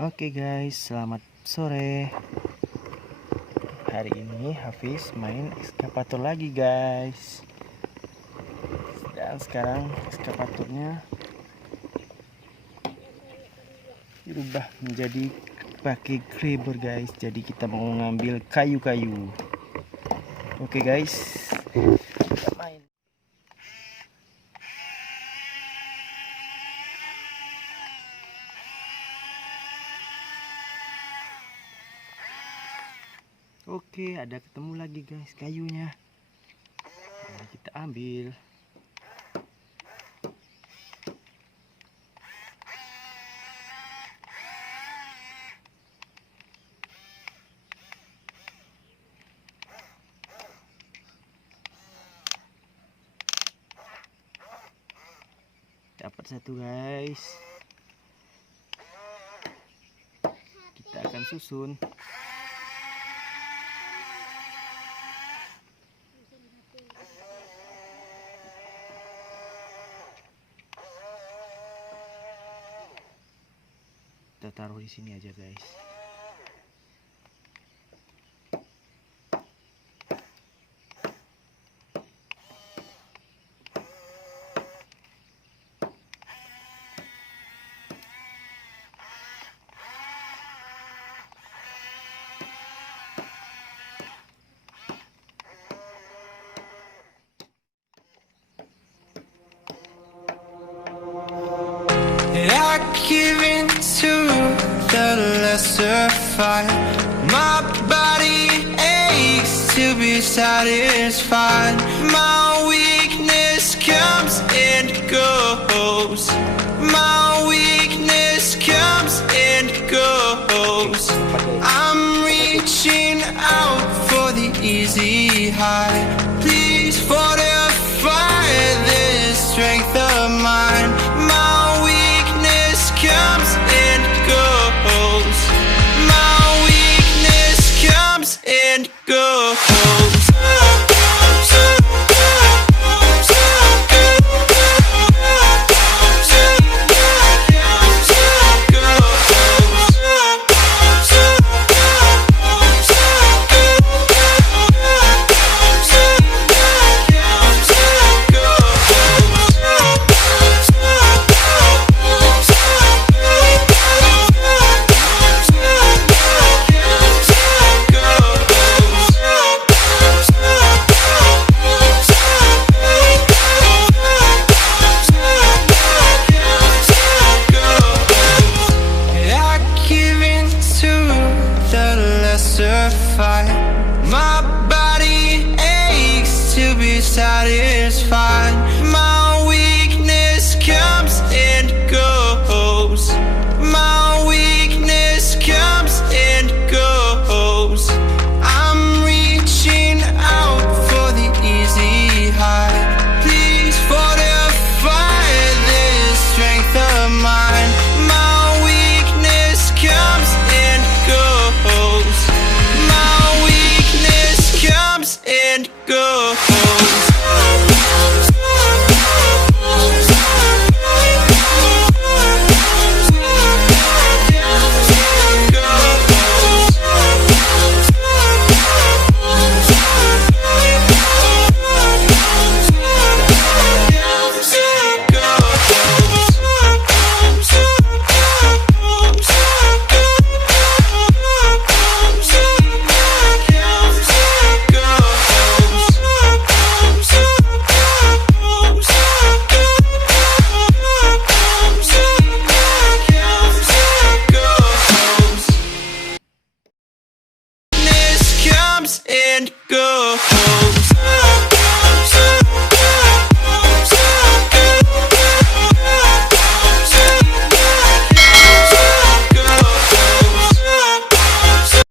Oke guys, selamat sore. Hari ini Hafiz main excavator lagi guys. Dan sekarang excavatornya dirubah menjadi pakai grabber guys. Jadi kita mau ngambil kayu-kayu. Oke guys, kita main. Oke, ada ketemu lagi guys kayunya. Nah, kita ambil. Dapat satu guys. Kita akan susun. Kita taruh di sini aja guys. I give in to the lesser fight. My body aches to be satisfied. My weakness comes and goes. My weakness comes and goes. I'm reaching out for the easy high. Please fortify this strength of mine. My weakness comes and goes. My weakness comes and goes. My body aches to be satisfied. My weakness comes and goes. My weakness comes and goes. I'm reaching out for the easy high. Please fortify this strength of mine. My weakness comes and goes. And go. And go.